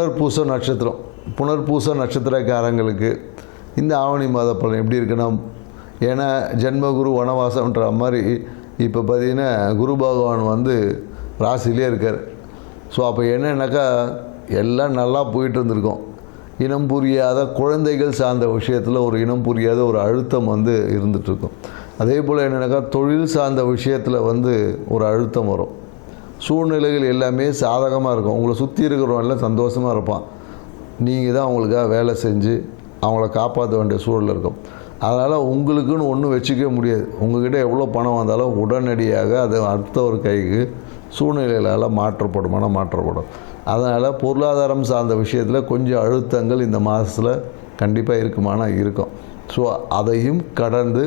புனர்பூச நட்சத்திரம். புனர்பூச நட்சத்திரக்காரங்களுக்கு இந்த ஆவணி மாத பலன் எப்படி இருக்குன்னா ஏன்னா ஜென்மகுரு வனவாசம்ன்ற மாதிரி இப்போ பார்த்தீங்கன்னா குரு பகவான் வந்து ராசிலே இருக்கார். ஸோ அப்போ என்னன்னாக்கா எல்லாம் நல்லா போயிட்டு இருந்திருக்கோம். இனம் புரியாத குழந்தைகள் சார்ந்த விஷயத்தில் ஒரு இனம் புரியாத ஒரு அழுத்தம் வந்து இருந்துகிட்ருக்கும் அதே போல் என்னென்னாக்கா தொழில் சார்ந்த விஷயத்தில் வந்து ஒரு அழுத்தம் வரும். சூழ்நிலைகள் எல்லாமே சாதகமாக இருக்கும். உங்களை சுற்றி இருக்கிறவங்க எல்லாம் சந்தோஷமாக இருப்பான். நீங்கள் தான் அவங்களுக்காக வேலை செஞ்சு அவங்கள காப்பாற்ற வேண்டிய சூழல் இருக்கும். அதனால் உங்களுக்குன்னு ஒன்றும் வச்சுக்கவே முடியாது. உங்கள்கிட்ட எவ்வளோ பணம் வந்தாலும் உடனடியாக அது அடுத்த ஒரு கைக்கு சூழ்நிலைகளால் மாற்றப்படுமானா மாற்றப்படும். அதனால் பொருளாதாரம் சார்ந்த விஷயத்தில் கொஞ்சம் அழுத்தங்கள் இந்த மாதத்தில் கண்டிப்பாக இருக்குமானா இருக்கும். ஸோ அதையும் கடந்து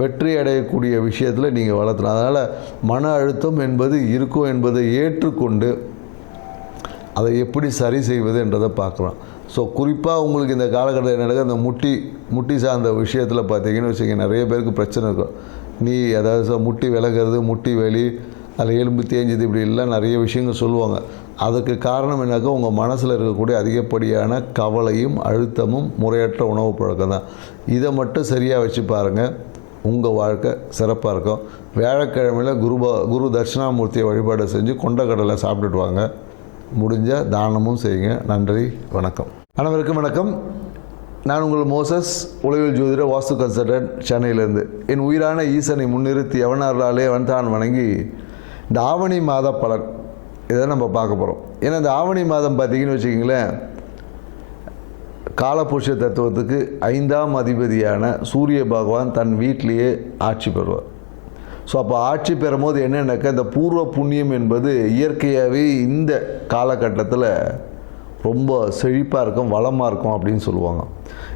வெற்றி அடையக்கூடிய விஷயத்தில் நீங்கள் வளர்த்தணும். அதனால் மன அழுத்தம் என்பது இருக்கும் என்பதை ஏற்றுக்கொண்டு அதை எப்படி சரி செய்வது என்றதை பார்க்கலாம். ஸோ குறிப்பாக உங்களுக்கு இந்த காலகட்டத்தில் நடக்க அந்த முட்டி முட்டி சார்ந்த விஷயத்தில் பார்த்தீங்கன்னு வச்சுக்கோங்க நிறைய பேருக்கு பிரச்சனை இருக்கும். நீ அதாவது முட்டி விலகிறது முட்டி வலி அதில் எலும்பு தேஞ்சது இப்படி எல்லாம் நிறைய விஷயங்கள் சொல்லுவாங்க. அதுக்கு காரணம் என்னாக்கா? உங்கள் மனசில் இருக்கக்கூடிய அதிகப்படியான கவலையும் அழுத்தமும் முறையற்ற உணவு பழக்கம் தான் இதை மட்டும் சரியாக வச்சு பாருங்கள் உங்கள் வாழ்க்கை சிறப்பாக இருக்கும். வியாழக்கிழமையில் குருபா குரு தட்சிணாமூர்த்தியை வழிபாடு செஞ்சு கொண்டக்கடலை சாப்பிட்டுட்டு வாங்க. முடிஞ்ச தானமும் செய்யுங்க. நன்றி வணக்கம். அனைவருக்கும் வணக்கம். நான் உங்கள் மோசஸ் உளவில் ஜோதிட வாஸ்து கன்சல்டன்ட் சென்னையிலேருந்து. என் உயிரான ஈசனை முன்னிறுத்தி எவனார்களாலே அவன்தான் வணங்கி இந்த ஆவணி மாத பலன். இதை நம்ம பார்க்க போகிறோம் ஏன்னா இந்த ஆவணி மாதம் பார்த்தீங்கன்னு வச்சுக்கிங்களேன் காலபுருஷ தத்துவத்துக்கு ஐந்தாம் அதிபதியான சூரிய பகவான் தன் வீட்டிலேயே ஆட்சி பெறுவார். ஸோ அப்போ ஆட்சி பெறும்போது என்னென்னாக்கா இந்த பூர்வ புண்ணியம் என்பது இயற்கையாகவே இந்த காலகட்டத்தில் ரொம்ப செழிப்பாக இருக்கும் வளமாக இருக்கும் அப்படின்னு சொல்லுவாங்க.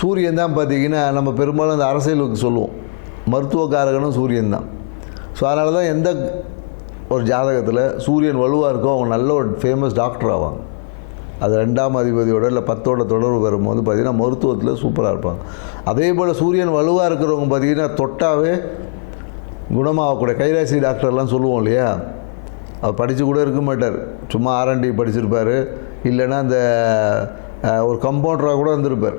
சூரியன் தான் பார்த்தீங்கன்னா நம்ம பெரும்பாலும் அந்த அரசியலுக்கு சொல்லுவோம். மருத்துவக்காரகனும் சூரியன் தான். ஸோ அதனால தான் எந்த ஒரு ஜாதகத்தில் சூரியன் வலுவாக இருக்கோ அவங்க நல்ல ஒரு ஃபேமஸ் டாக்டர் ஆவாங்க. அது ரெண்டாம் அதிபதியோட இல்லை பத்தோட தொடர்பு வரும்போது பார்த்திங்கன்னா மருத்துவத்தில் சூப்பராக இருப்பாங்க. அதே போல் சூரியன் வலுவாக இருக்கிறவங்க பார்த்திங்கன்னா தொட்டாவே குணமாகக்கூடிய கைராசி டாக்டர்லாம் சொல்லுவோம் இல்லையா? அவர் படித்து கூட இருக்க மாட்டார். சும்மா ஆர்என்டி படிச்சிருப்பார். இல்லைன்னா அந்த ஒரு கம்பவுண்டராக கூட வந்திருப்பார்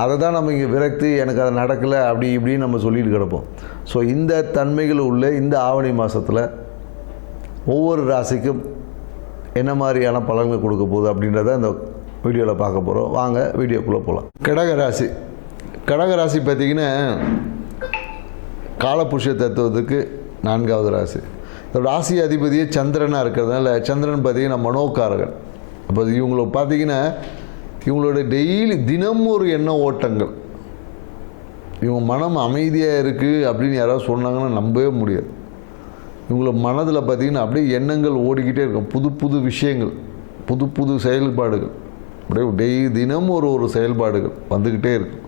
அதை தான் நம்ம இங்கே விரக்தி எனக்கு அதை நடக்கலை அப்படி இப்படின்னு நம்ம சொல்லிட்டு கிடப்போம். ஸோ இந்த தன்மைகள் உள்ள இந்த ஆவணி மாதத்தில் ஒவ்வொரு ராசிக்கும் என்ன மாதிரியான பலன்கள் கொடுக்க போகுது அப்படின்றத இந்த வீடியோவில் பார்க்க போகிறோம் வாங்க வீடியோக்குள்ளே போகலாம் கடக ராசி. கடக ராசி பார்த்திங்கன்னா காலபுருஷ தத்துவத்துக்கு நான்காவது ராசி. ராசி அதிபதியே சந்திரனாக இருக்கிறதுனால சந்திரன் பார்த்திங்கன்னா மனோகாரகன். அப்போ இவங்களை பார்த்தீங்கன்னா இவங்களோட டெய்லி தினம் ஒரு எண்ண ஓட்டங்கள். இவங்க மனம் அமைதியாக இருக்குது அப்படின்னு யாராவது சொன்னாங்கன்னா நம்பவே முடியாது. இவங்கள மனதில் பார்த்திங்கன்னா அப்படியே எண்ணங்கள் ஓடிக்கிட்டே இருக்கும். புது புது விஷயங்கள் புது புது செயல்பாடுகள். அப்படியே டெய் தினம் ஒரு ஒரு செயல்பாடுகள் வந்துக்கிட்டே இருக்கும்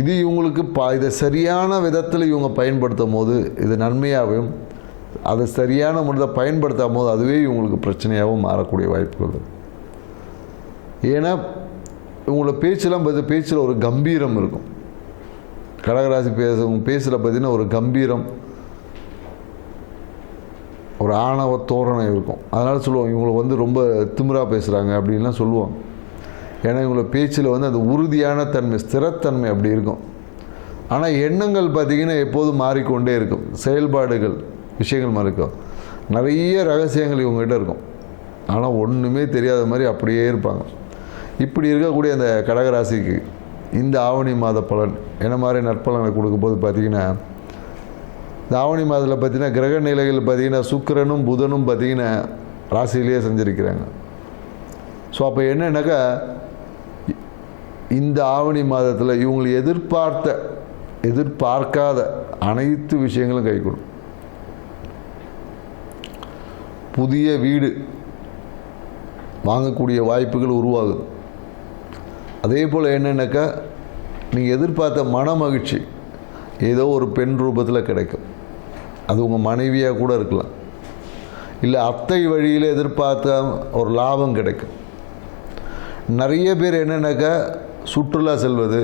இது இவங்களுக்கு பா இதை சரியான விதத்தில் இவங்க பயன்படுத்தும் போது இது நன்மையாகவும் அதை சரியான முறையில் பயன்படுத்தாம போது அதுவே இவங்களுக்கு பிரச்சனையாகவும் மாறக்கூடிய வாய்ப்புகள் இருக்குது ஏன்னா உங்களோட பேச்செல்லாம் பார்த்து பேச்சில் ஒரு கம்பீரம் இருக்கும். கடகராசி பேசும் பேச்சில் பார்த்தீங்கன்னா ஒரு கம்பீரம் ஒரு ஆணவ தோரணை இருக்கும். அதனால் சொல்லுவாங்க இவங்களை வந்து ரொம்ப திமிராக பேசுகிறாங்க அப்படின்லாம் சொல்லுவாங்க. ஏன்னா இவங்கள பேச்சில் வந்து அந்த உறுதியான தன்மை ஸ்திரத்தன்மை அப்படி இருக்கும். ஆனால் எண்ணங்கள் பார்த்திங்கன்னா எப்போதும் மாறிக்கொண்டே இருக்கும். செயல்பாடுகள் விஷயங்கள் மாறிக்கும். நிறைய ரகசியங்கள் இவங்ககிட்ட இருக்கும். ஆனால் ஒன்றுமே தெரியாத மாதிரி அப்படியே இருப்பாங்க. இப்படி இருக்கக்கூடிய அந்த கடகராசிக்கு இந்த ஆவணி மாத பலன் என்ன மாதிரி நற்பலனை கொடுக்கும்போது பார்த்திங்கன்னா இந்த ஆவணி மாதத்தில் பார்த்திங்கன்னா கிரக நிலைகள் பார்த்தீங்கன்னா சுக்கிரனும் புதனும் பார்த்தீங்கன்னா ராசியிலேயே செஞ்சுருக்கிறாங்க. ஸோ அப்போ என்னென்னாக்கா இந்த ஆவணி மாதத்தில் இவங்களை எதிர்பார்த்த எதிர்பார்க்காத அனைத்து விஷயங்களும் கை கொடுக்கும். புதிய வீடு வாங்கக்கூடிய வாய்ப்புகள் உருவாகுது. அதே போல் என்னென்னாக்கா நீங்கள் எதிர்பார்த்த மன மகிழ்ச்சி ஏதோ ஒரு பெண் ரூபத்தில் கிடைக்கும். அது உங்கள் மனைவியாக கூட இருக்கலாம். இல்லை அத்தை வழியில் எதிர்பார்த்த ஒரு லாபம் கிடைக்கும். நிறைய பேர் என்னென்னாக்கா சுற்றுலா செல்வது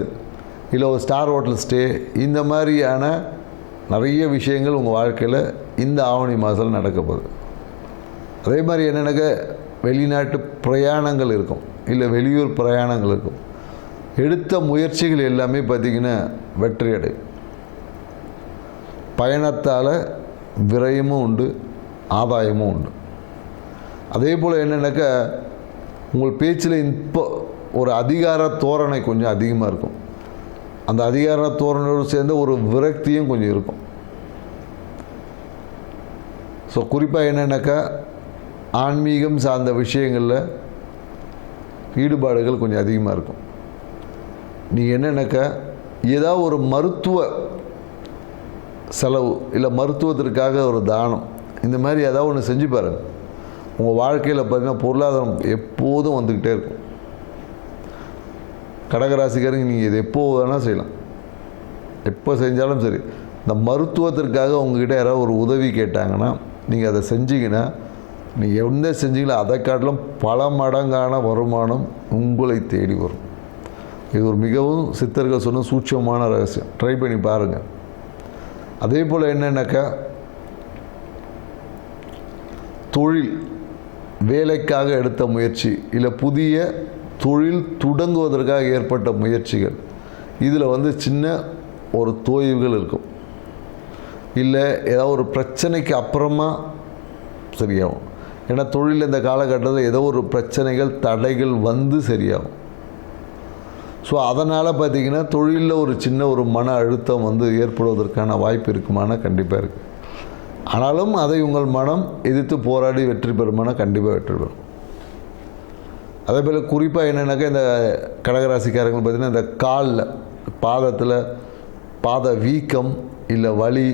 இல்லை ஒரு ஸ்டார் ஹோட்டல் ஸ்டே இந்த மாதிரியான நிறைய விஷயங்கள் உங்கள் வாழ்க்கையில் இந்த ஆவணி மாதத்தில் நடக்க போகுது. அதே மாதிரி என்னென்னாக்கா வெளிநாட்டு பிரயாணங்கள் இருக்கும். இல்லை வெளியூர் பிரயாணங்கள் இருக்கும். எடுத்த முயற்சிகள் எல்லாமே பார்த்திங்கன்னா வெற்றி பயணத்தால் விரயமும் உண்டு ஆதாயமும் உண்டு. அதே போல் என்னென்னாக்கா உங்கள் பேச்சில் இப்போ ஒரு அதிகார தோரணை கொஞ்சம் அதிகமாக இருக்கும். அந்த அதிகார தோரணையோடு சேர்ந்த ஒரு விரக்தியும் கொஞ்சம் இருக்கும். ஸோ குறிப்பாக என்னென்னாக்கா ஆன்மீகம் சார்ந்த விஷயங்களில் ஈடுபாடுகள் கொஞ்சம் அதிகமாக இருக்கும். நீங்கள் என்னென்னாக்கா ஏதாவது ஒரு மருத்துவ செலவு இல்லை மருத்துவத்திற்காக ஒரு தானம். இந்த மாதிரி ஏதாவது ஒன்று செஞ்சு பாருங்கள் உங்கள் வாழ்க்கையில் பார்த்தீங்கன்னா பொருளாதாரம் எப்போதும் வந்துக்கிட்டே இருக்கும். கடகராசிக்காரங்க நீங்கள் இது எப்போ வேணால் செய்யலாம். எப்போ செஞ்சாலும் சரி. இந்த மருத்துவத்திற்காக உங்ககிட்ட யாராவது ஒரு உதவி கேட்டாங்கன்னா நீங்கள் அதை செஞ்சீங்கன்னா நீங்கள் எந்த செஞ்சீங்களோ அதை காட்டிலும் பல மடங்கான வருமானம் உங்களை தேடி வரும். இது ஒரு மிகவும் சித்தர்கள் சொன்ன சூட்சமான ரகசியம். ட்ரை பண்ணி பாருங்கள் அதே போல் என்னென்னாக்கா தொழில் வேலைக்காக எடுத்த முயற்சி இல்லை புதிய தொழில் தொடங்குவதற்காக ஏற்பட்ட முயற்சிகள். இதில் வந்து சின்ன ஒரு தோய்வுகள் இருக்கும். இல்லை ஏதாவது ஒரு பிரச்சனைக்கு அப்புறமா சரியாகும். ஏன்னா தொழில் இந்த காலகட்டத்தில் ஏதோ ஒரு பிரச்சனைகள் தடைகள் வந்து சரியாகும். ஸோ அதனால் பார்த்தீங்கன்னா தொழிலில் ஒரு சின்ன ஒரு மன அழுத்தம் வந்து ஏற்படுவதற்கான வாய்ப்பு இருக்குமானா கண்டிப்பாக இருக்குது ஆனாலும் அதை உங்கள் மனம் எதிர்த்து போராடி வெற்றி பெறுமானா கண்டிப்பாக வெற்றி பெறும். அதே போல் குறிப்பாக என்னென்னாக்கா இந்த கடகராசிக்காரங்க பார்த்தீங்கன்னா இந்த காலில் பாதத்தில் பாத வீக்கம் இல்லை வலி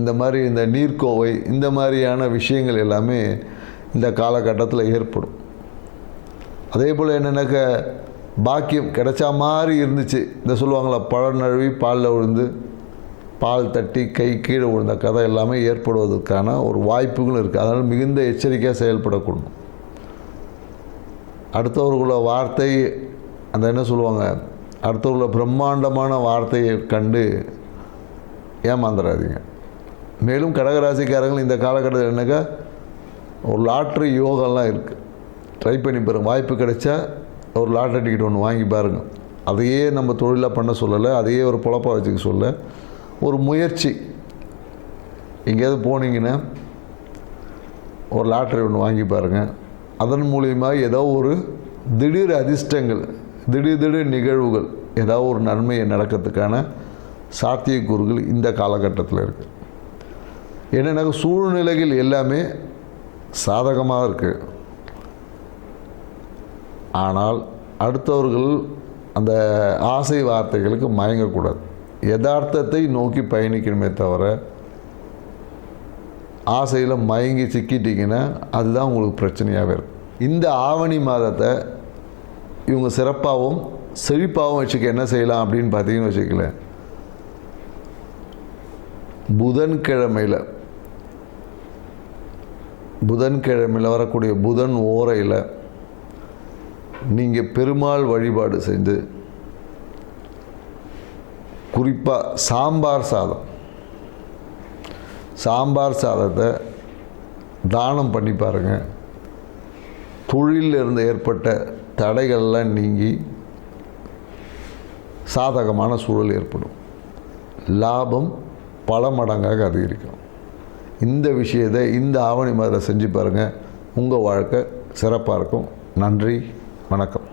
இந்த மாதிரி இந்த நீர்க்கோவை இந்த மாதிரியான விஷயங்கள் எல்லாமே இந்த காலகட்டத்தில் ஏற்படும். அதே போல் என்னென்னாக்கா பாக்கியம் கிடைச்சா மாதிரி இருந்துச்சு. இந்த சொல்லுவாங்களா பழம் நழுவி பாலில் விழுந்து பால் தட்டி கை கீழே விழுந்த கதை எல்லாமே ஏற்படுவதற்கான ஒரு வாய்ப்புகளும் இருக்குது அதனால் மிகுந்த எச்சரிக்கையாக செயல்படக்கூடும். அடுத்தவர்களோட வார்த்தை அந்த என்ன சொல்லுவாங்க அடுத்தவர்களோட பிரம்மாண்டமான வார்த்தையை கண்டு ஏமாந்துடாதீங்க மேலும் கடகராசிக்காரங்கள் இந்த காலகட்டத்தில் என்னக்கா ஒரு லாட்ரி யோகம்லாம் இருக்குது ட்ரை பண்ணி பாருங்கள் வாய்ப்பு கிடைச்சா ஒரு லாட்ரி டிக்கெட் ஒன்று வாங்கி பாருங்கள் அதையே நம்ம தொழிலாக பண்ண சொல்லலை. அதையே ஒரு பொழப்பாக வச்சுக்க சொல்ல ஒரு முயற்சி. எங்கேயாவது போனீங்கன்னா ஒரு லாட்ரி ஒன்று வாங்கி பாருங்கள் அதன் மூலியமாக ஏதோ ஒரு திடீர் அதிர்ஷ்டங்கள் திடீர் திடீர் நிகழ்வுகள் ஏதாவது ஒரு நன்மையை நடக்கிறதுக்கான சாத்தியக்கூறுகள் இந்த காலகட்டத்தில் இருக்குது என்னென்னா சூழ்நிலைகள் எல்லாமே சாதகமாக இருக்குது ஆனால் அடுத்தவர்கள் அந்த ஆசை வார்த்தைகளுக்கு மயங்கக்கூடாது. யதார்த்தத்தை நோக்கி பயணிக்கணுமே தவிர ஆசையில் மயங்கி சிக்கிட்டிங்கன்னா அதுதான் உங்களுக்கு பிரச்சனையாகவே இருக்கும். இந்த ஆவணி மாதத்தை இவங்க சிறப்பாகவும் செழிப்பாகவும் வச்சுக்க என்ன செய்யலாம் அப்படின்னு பார்த்தீங்கன்னு வச்சுக்கல புதன்கிழமையில் புதன்கிழமையில் வரக்கூடிய புதன் ஓரையில் நீங்கள் பெருமாள் வழிபாடு செஞ்சு குறிப்பாக சாம்பார் சாதம். சாம்பார் சாதத்தை தானம் பண்ணி பாருங்கள் தொழிலில் இருந்து ஏற்பட்ட தடைகள்லாம் நீங்கி சாதகமான சூழல் ஏற்படும். லாபம் பல மடங்காக அதிகரிக்கும். இந்த விஷயத்தை இந்த ஆவணி மாதத்தில் செஞ்சு பாருங்கள் உங்கள் வாழ்க்கை சிறப்பாக இருக்கும். நன்றி வணக்கம்.